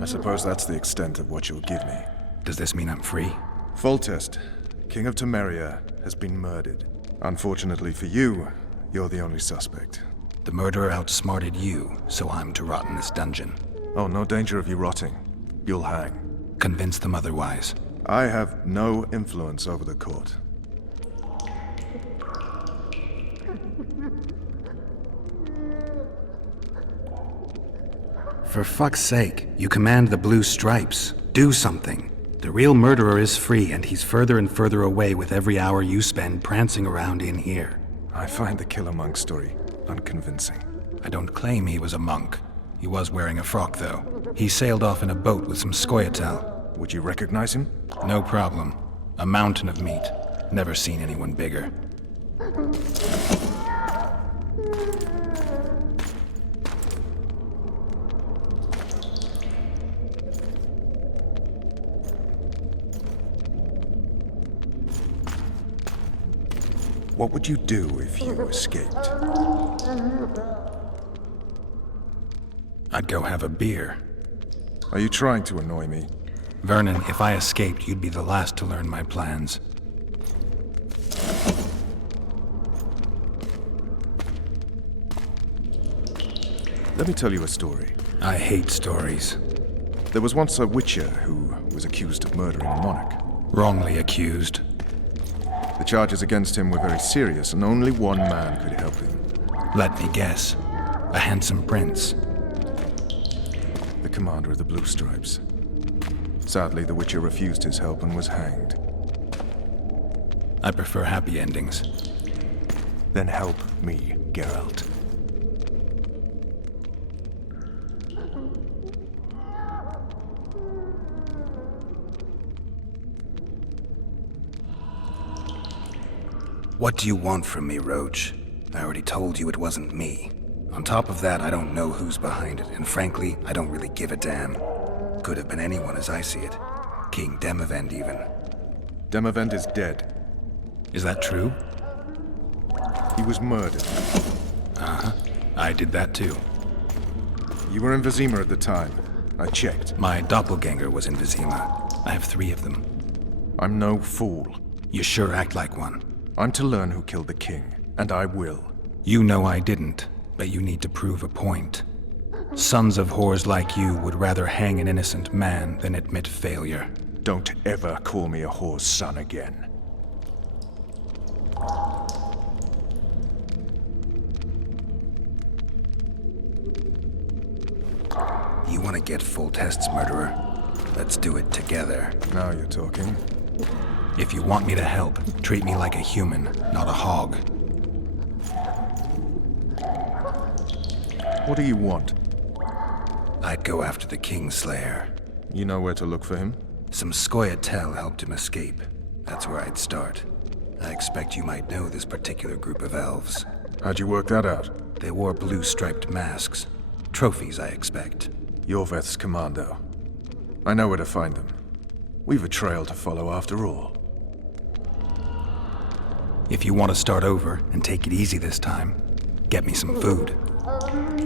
I suppose that's the extent of what you'll give me. Does this mean I'm free? Foltest, King of Temeria, has been murdered. Unfortunately for you, you're the only suspect. The murderer outsmarted you, so I'm to rot in this dungeon. Oh, no danger of you rotting. You'll hang. Convince them otherwise. I have no influence over the court. For fuck's sake, you command the blue stripes. Do something. The real murderer is free, and he's further and further away with every hour you spend prancing around in here. I find the Killer Monk story unconvincing. I don't claim he was a monk. He was wearing a frock, though. He sailed off in a boat with some Scoia'tael. Would you recognize him? No problem. A mountain of meat. Never seen anyone bigger. What would you do if you escaped? I'd go have a beer. Are you trying to annoy me? Vernon, if I escaped, you'd be the last to learn my plans. Let me tell you a story. I hate stories. There was once a witcher who was accused of murdering a monarch. Wrongly accused. The charges against him were very serious, and only one man could help him. Let me guess. A handsome prince. The commander of the Blue Stripes. Sadly, the witcher refused his help and was hanged. I prefer happy endings. Then help me, Geralt. What do you want from me, Roach? I already told you it wasn't me. On top of that, I don't know who's behind it, and frankly, I don't really give a damn. Could have been anyone as I see it. King Demavend, even. Demavend is dead. Is that true? He was murdered. Uh-huh. I did that too. You were in Vizima at the time. I checked. My doppelganger was in Vizima. I have 3 of them. I'm no fool. You sure act like one. I'm to learn who killed the king, and I will. You know I didn't, but you need to prove a point. Sons of whores like you would rather hang an innocent man than admit failure. Don't ever call me a whore's son again. You want to get full tests, murderer? Let's do it together. Now you're talking. If you want me to help, treat me like a human, not a hog. What do you want? I'd go after the Kingslayer. You know where to look for him? Some Scoia'tael helped him escape. That's where I'd start. I expect you might know this particular group of elves. How'd you work that out? They wore blue-striped masks. Trophies, I expect. Yorveth's commando. I know where to find them. We've a trail to follow after all. If you want to start over and take it easy this time, get me some food.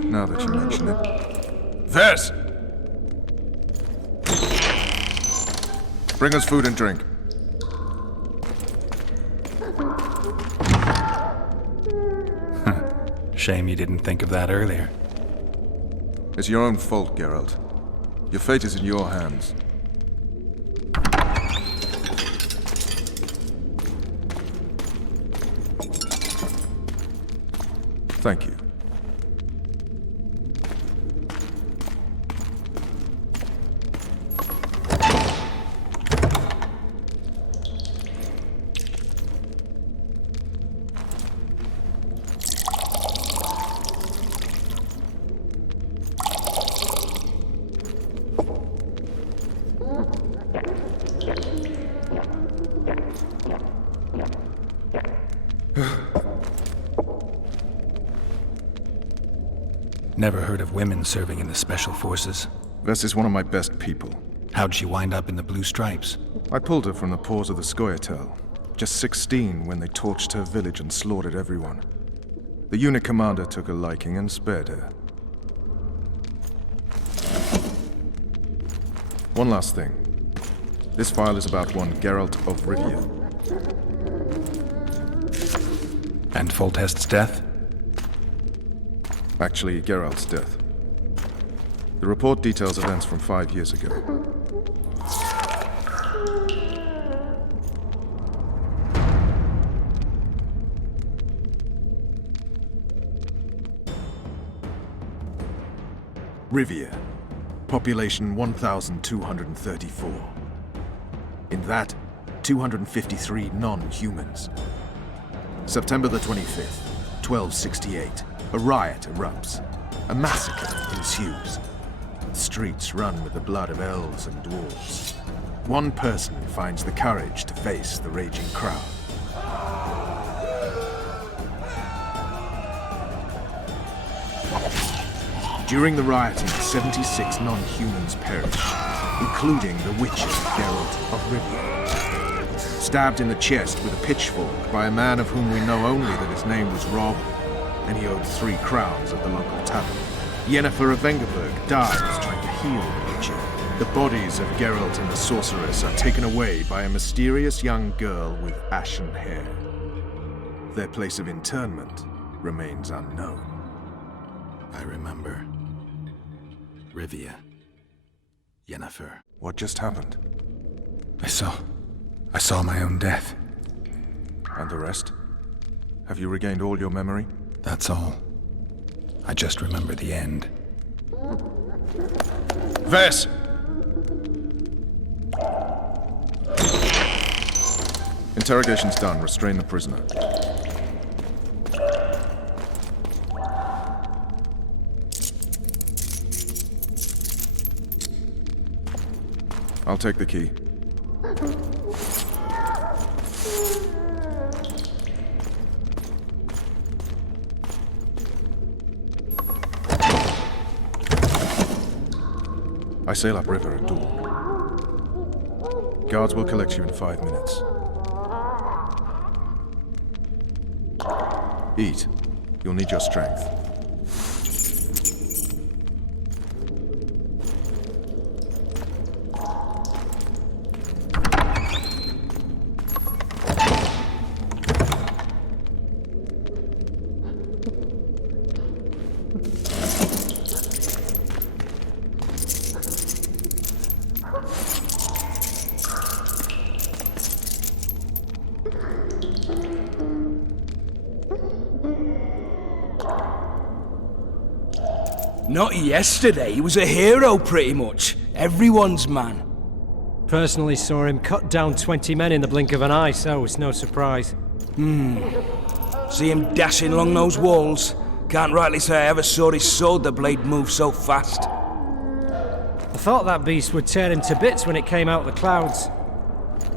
Now that you mention it. Vess! Bring us food and drink. Shame you didn't think of that earlier. It's your own fault, Geralt. Your fate is in your hands. Thank you. Never heard of women serving in the Special Forces. Vess is one of my best people. How'd she wind up in the Blue Stripes? I pulled her from the paws of the Scoia'tael. Just 16 when they torched her village and slaughtered everyone. The unit commander took a liking and spared her. One last thing. This file is about one Geralt of Rivia. And Foltest's death? Actually, Geralt's death. The report details events from 5 years ago. Rivia. Population 1,234. In that, 253 non-humans. September the 25th, 1268. A riot erupts. A massacre ensues. The streets run with the blood of elves and dwarves. One person finds the courage to face the raging crowd. During the rioting, 76 non-humans perished, including the witcher Geralt of Rivia. Stabbed in the chest with a pitchfork by a man of whom we know only that his name was Rob, and he owed 3 crowns at the local tavern. Yennefer of Vengerberg dies trying to heal the witcher. The bodies of Geralt and the sorceress are taken away by a mysterious young girl with ashen hair. Their place of interment remains unknown. I remember. Rivia. Yennefer. What just happened? I saw my own death. And the rest? Have you regained all your memory? That's all. I just remember the end. Ves! Interrogation's done. Restrain the prisoner. I'll take the key. I sail upriver at dawn. Guards will collect you in 5 minutes. Eat. You'll need your strength. Not yesterday, he was a hero pretty much. Everyone's man. Personally saw him cut down 20 men in the blink of an eye, so it's no surprise. See him dashing along those walls. Can't rightly say I ever saw his sword the blade move so fast. I thought that beast would tear him to bits when it came out of the clouds.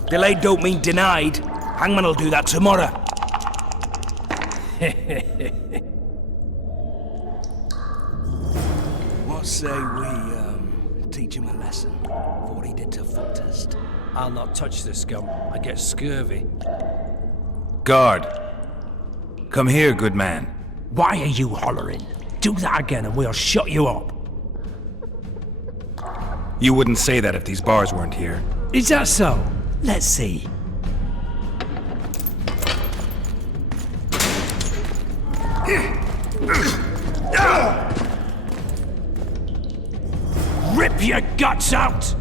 Delayed don't mean denied. Hangman'll do that tomorrow. What say we, teach him a lesson for what he did to Foltest? I'll not touch the scum. I get scurvy. Guard! Come here, good man. Why are you hollering? Do that again and we'll shut you up. You wouldn't say that if these bars weren't here. Is that so? Let's see. Rip your guts out!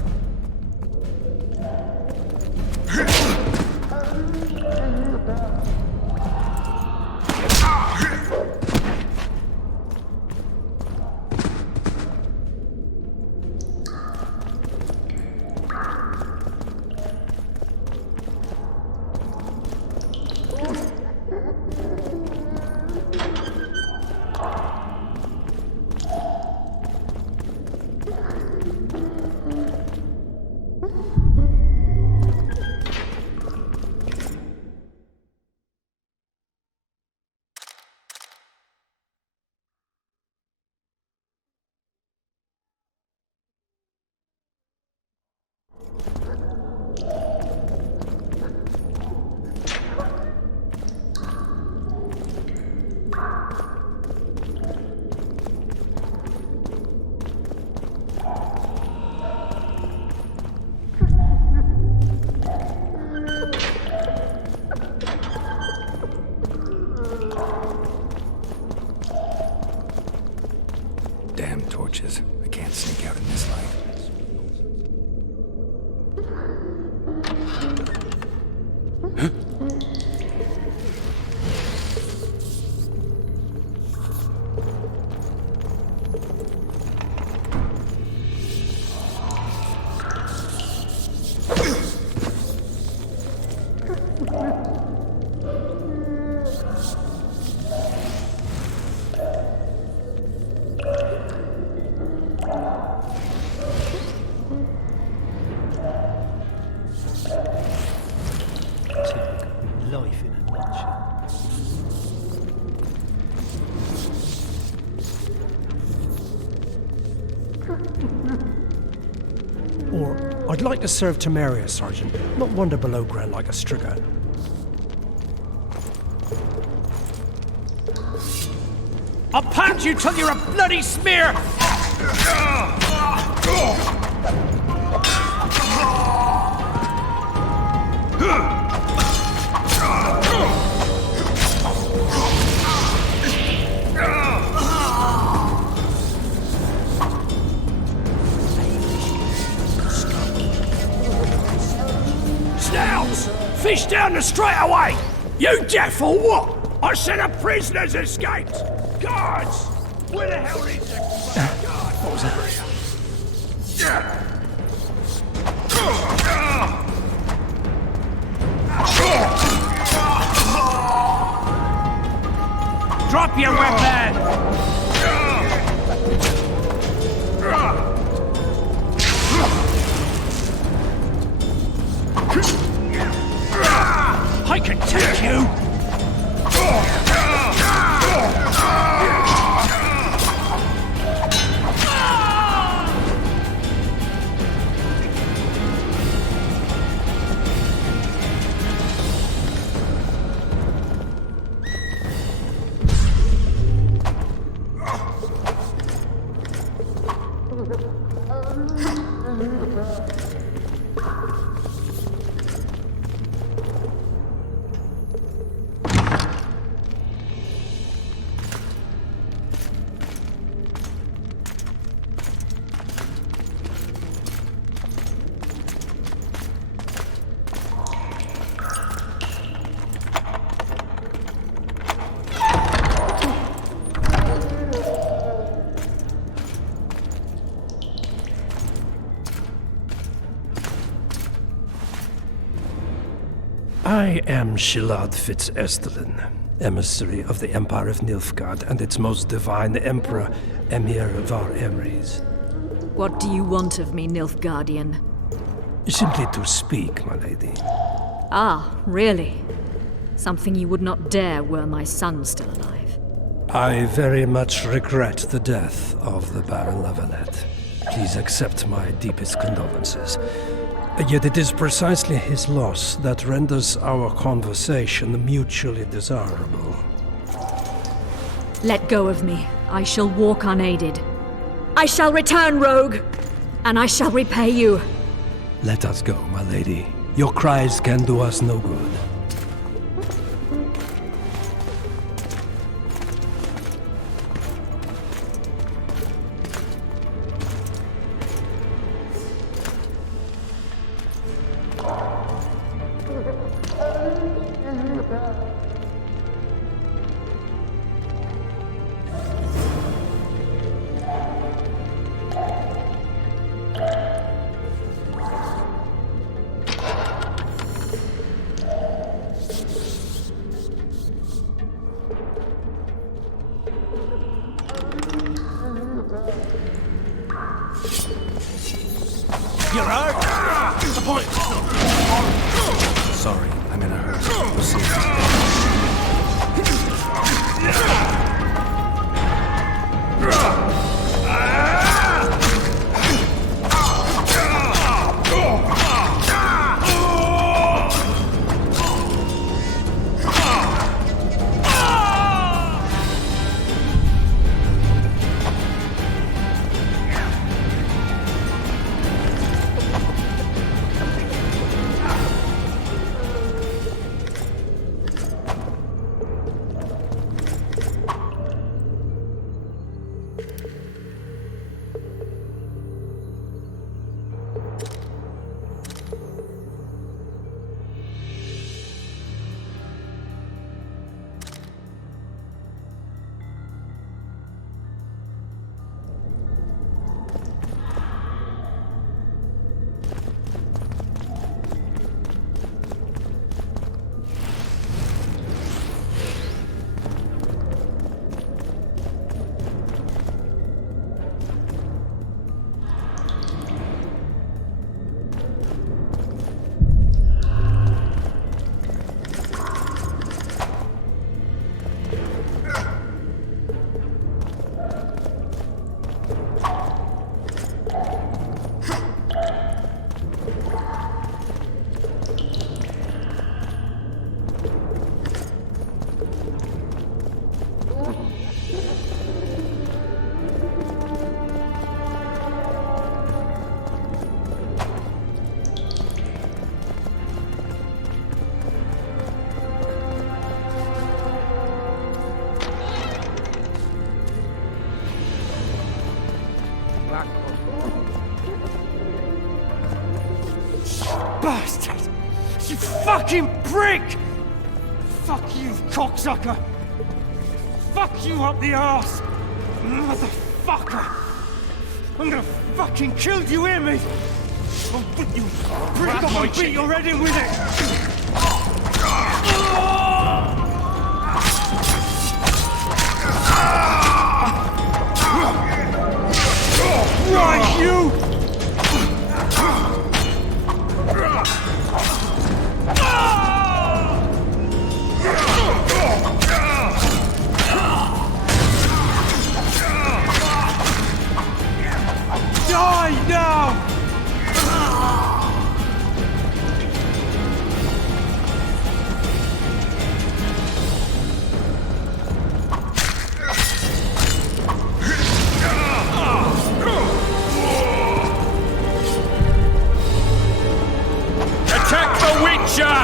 Damn torches. I can't sneak out in this light. Life in a nutshell. Or, I'd like to serve Temeria, Sergeant, not wander below ground like a strigger. I'll pound you till you're a bloody smear! Snouts! Fish down the straight away! You deaf or what? I said a prisoner's escaped! Guards! Where the hell is the guard? What was that? Drop your weapon! I can take you! I am Shilad Fitz-Estelin, emissary of the Empire of Nilfgaard and its most divine Emperor, Emir Var Emrys. What do you want of me, Nilfgaardian? Simply to speak, my lady. Ah, really? Something you would not dare were my son still alive. I very much regret the death of the Baron Lavalette. Please accept my deepest condolences. Yet it is precisely his loss that renders our conversation mutually desirable. Let go of me. I shall walk unaided. I shall return, rogue! And I shall repay you. Let us go, my lady. Your cries can do us no good. You're hurt? What's the point? Sorry, I'm in a hurry. We'll see Bastard! You fucking prick! Fuck you, cocksucker! Fuck you up the arse! Motherfucker! I'm gonna fucking kill you, hear me? I'll put you prick off and beat your head in with it! Right, you! Die now! Attack the Witcher!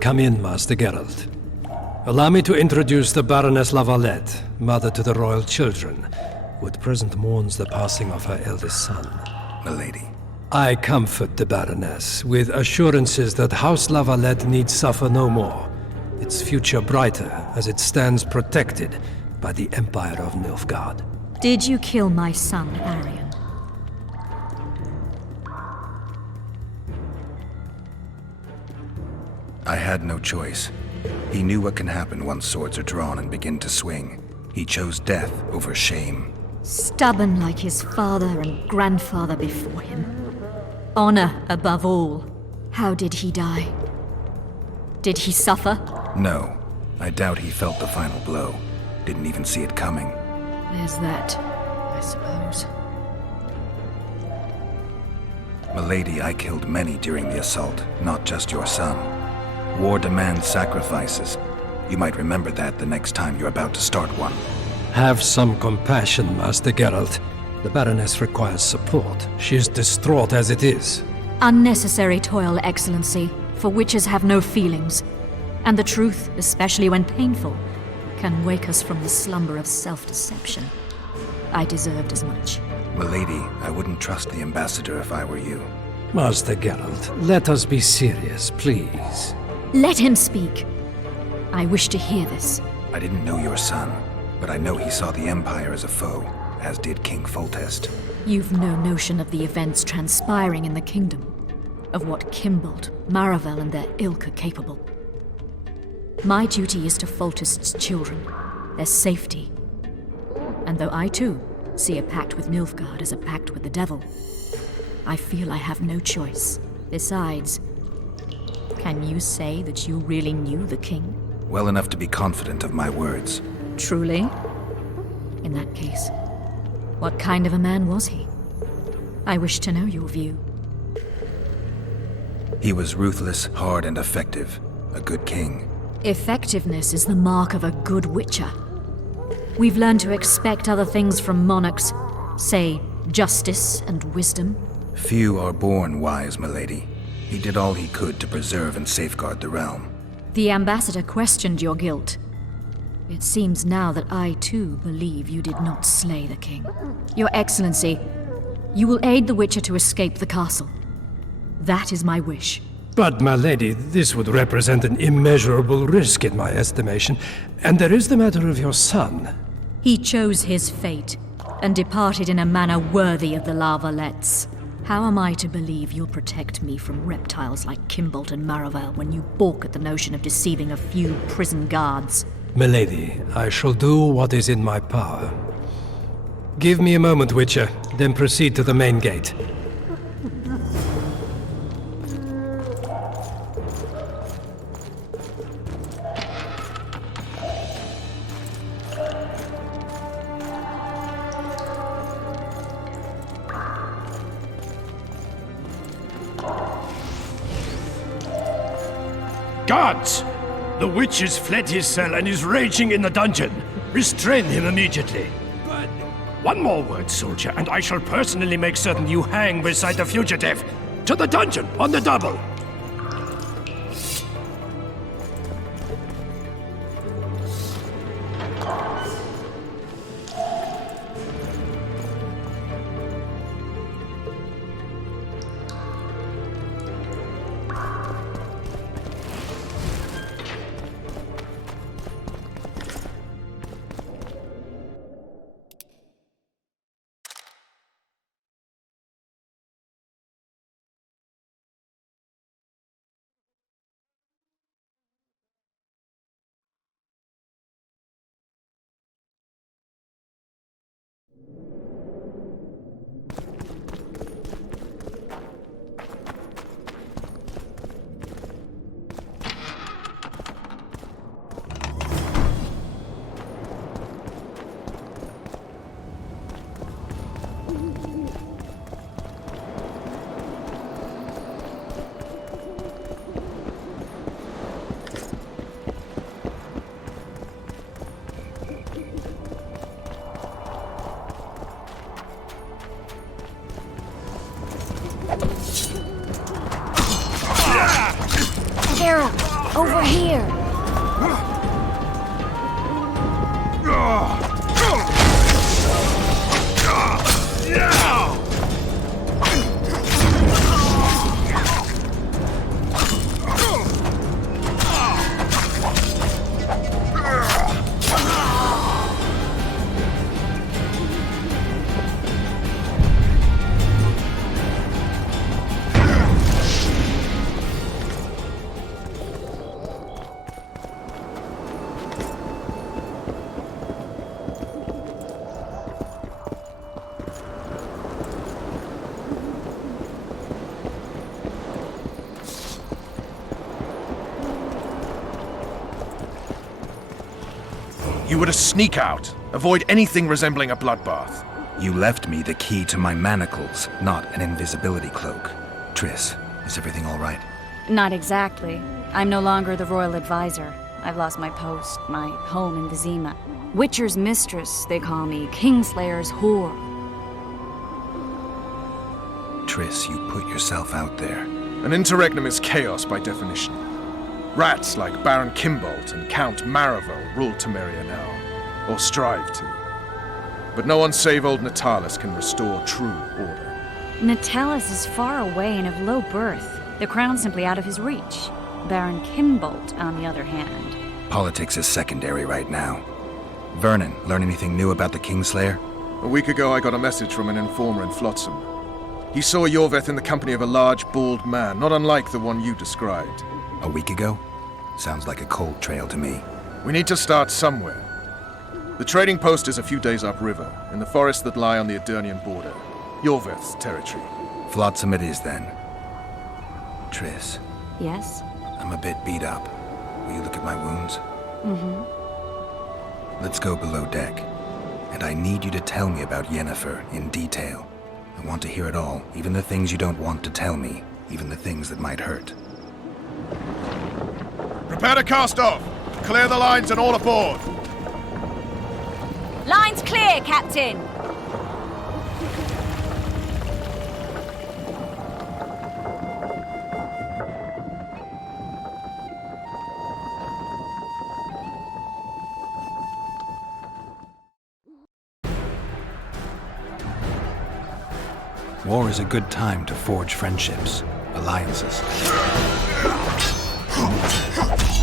Come in, Master Geralt. Allow me to introduce the Baroness La Valette, mother to the royal children, who at present mourns the passing of her eldest son. Milady. I comfort the Baroness with assurances that House La Valette need suffer no more, its future brighter as it stands protected by the Empire of Nilfgaard. Did you kill my son, Arion? I had no choice. He knew what can happen once swords are drawn and begin to swing. He chose death over shame. Stubborn like his father and grandfather before him. Honor above all. How did he die? Did he suffer? No. I doubt he felt the final blow. Didn't even see it coming. There's that, I suppose. Milady, I killed many during the assault, not just your son. War demands sacrifices. You might remember that the next time you're about to start one. Have some compassion, Master Geralt. The Baroness requires support. She is distraught as it is. Unnecessary toil, Excellency, for witches have no feelings. And the truth, especially when painful, can wake us from the slumber of self-deception. I deserved as much. Milady, I wouldn't trust the ambassador if I were you. Master Geralt, let us be serious, please. Let him speak. I wish to hear this. I didn't know your son, but I know he saw the Empire as a foe, as did King Foltest. You've no notion of the events transpiring in the kingdom, of what Kimbold, Maravel, and their ilk are capable. My duty is to Foltest's children, their safety. And though I too see a pact with Nilfgaard as a pact with the devil, I feel I have no choice. Besides, can you say that you really knew the king? Well enough to be confident of my words. Truly? In that case, what kind of a man was he? I wish to know your view. He was ruthless, hard, and effective. A good king. Effectiveness is the mark of a good witcher. We've learned to expect other things from monarchs, say, justice and wisdom. Few are born wise, milady. He did all he could to preserve and safeguard the realm. The ambassador questioned your guilt. It seems now that I too believe you did not slay the king. Your Excellency, you will aid the Witcher to escape the castle. That is my wish. But, my lady, this would represent an immeasurable risk in my estimation. And there is the matter of your son. He chose his fate, and departed in a manner worthy of the La Valettes. How am I to believe you'll protect me from reptiles like Kimbold and Maravel when you balk at the notion of deceiving a few prison guards? Milady, I shall do what is in my power. Give me a moment, Witcher, then proceed to the main gate. Guards! The witch has fled his cell and is raging in the dungeon. Restrain him immediately. But one more word, soldier, and I shall personally make certain you hang beside the fugitive. To the dungeon, on the double! Geralt, over here! You were to sneak out. Avoid anything resembling a bloodbath. You left me the key to my manacles, not an invisibility cloak. Triss, is everything all right? Not exactly. I'm no longer the royal advisor. I've lost my post, my home in Vizima. Witcher's mistress, they call me. Kingslayer's whore. Triss, you put yourself out there. An interregnum is chaos by definition. Rats like Baron Kimbolt and Count Maravel rule Temeria now, or strive to. But no one save old Natalis can restore true order. Natalis is far away and of low birth. The crown's simply out of his reach. Baron Kimbolt, on the other hand. Politics is secondary right now. Vernon, learn anything new about the Kingslayer? A week ago I got a message from an informer in Flotsam. He saw Yorveth in the company of a large, bald man, not unlike the one you described. A week ago? Sounds like a cold trail to me. We need to start somewhere. The trading post is a few days upriver, in the forests that lie on the Aedirnian border. Yorveth's territory. Flotsam it is, then. Triss, Yes? I'm a bit beat up. Will you look at my wounds? Mm-hmm. Let's go below deck. And I need you to tell me about Yennefer in detail. I want to hear it all, even the things you don't want to tell me, even the things that might hurt. Prepare to cast off! Clear the lines and all aboard! Line's clear, Captain! War is a good time to forge friendships, alliances.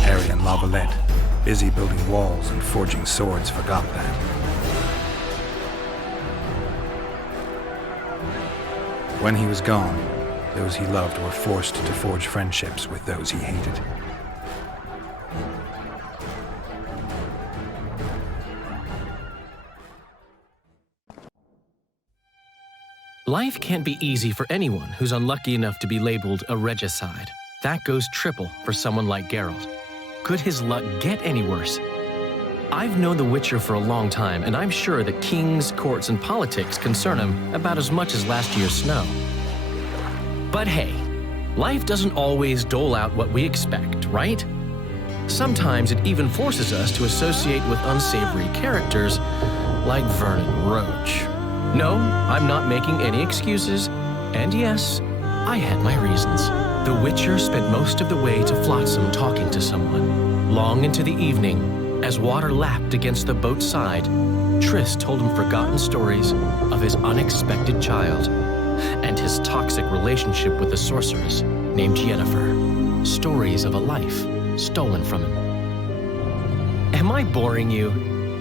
Harry and Lavalette, busy building walls and forging swords, forgot that. When he was gone, those he loved were forced to forge friendships with those he hated. Life can't be easy for anyone who's unlucky enough to be labeled a regicide. That goes triple for someone like Geralt. Could his luck get any worse? I've known the Witcher for a long time, and I'm sure that kings, courts, and politics concern him about as much as last year's snow. But hey, life doesn't always dole out what we expect, right? Sometimes it even forces us to associate with unsavory characters like Vernon Roach. No, I'm not making any excuses. And yes, I had my reasons. The Witcher spent most of the way to Flotsam talking to someone. Long into the evening, as water lapped against the boat's side, Triss told him forgotten stories of his unexpected child and his toxic relationship with a sorceress named Yennefer. Stories of a life stolen from him. Am I boring you?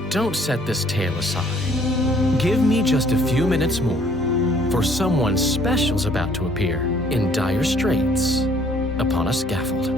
Don't set this tale aside. Give me just a few minutes more, for someone special's about to appear in dire straits upon a scaffold.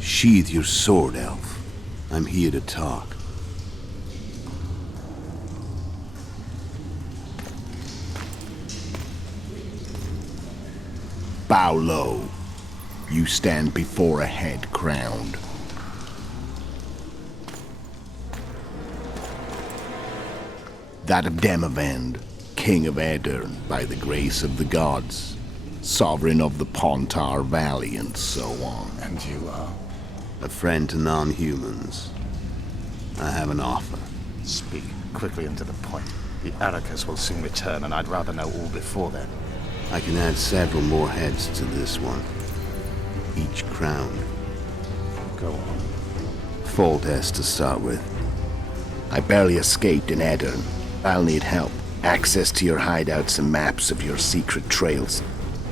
Sheathe your sword, elf. I'm here to talk. Bow low. You stand before a head crowned. That of Demavend, King of Aedirn, by the grace of the gods, sovereign of the Pontar Valley, and so on. And you are? A friend to non-humans. I have an offer. Speak quickly and to the point. The Arrakis will soon return, and I'd rather know all before then. I can add several more heads to this one. Each crowned. Go on. Foltest to start with. I barely escaped in Aedirn. I'll need help. Access to your hideouts and maps of your secret trails.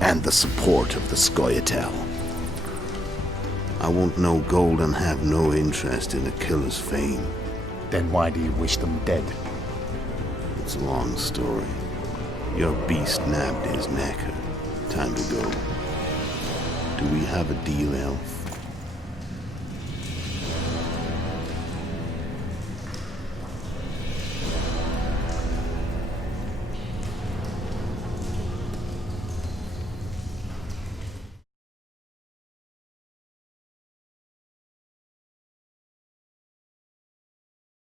And the support of the Scoia'tael. I want no gold and have no interest in a killer's fame. Then why do you wish them dead? It's a long story. Your beast nabbed his necker. Time to go. Do we have a deal, elf?